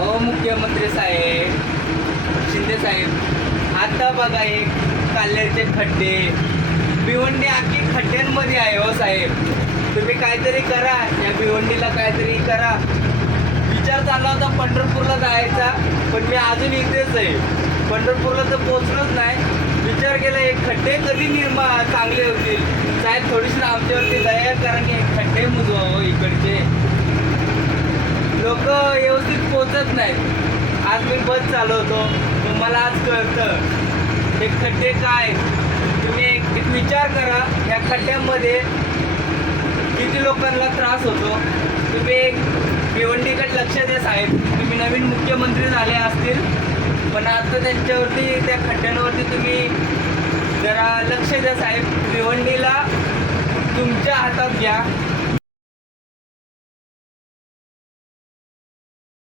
अहो मुख्यमंत्री साहेब, शिंदे साहेब, आता बघा हे काल्हेरचे खड्डे, भिवंडी आखी खड्ड्यांमध्ये आहे हो साहेब. तुम्ही काहीतरी करा, या भिवंडीला काहीतरी करा. विचार चालला होता पंढरपूरला जायचा, पण मी अजून इथेच आहे. पंढरपूरला तर पोहोचलोच नाही. विचार केला हे खड्डे कधी चांगले होतील. साहेब थोडीशी आमच्यावरती दया करा की हे खड्डे मुजवा हो इकडचे. लोक व्यवस्थित पोचत नाहीत. आज मी बस चालवतो, मला आज कळतं हे खड्डे काय. तुम्ही एक विचार करा, या खड्ड्यामध्ये किती लोकांना त्रास होतो. तुम्ही एक भिवंडीकडे लक्ष द्या साहेब. तुम्ही नवीन मुख्यमंत्री झाले असतील, पण आता त्यांच्यावरती त्या खड्ड्यांवरती तुम्ही जरा लक्ष द्या साहेब. भिवंडीला तुमच्या हातात घ्या.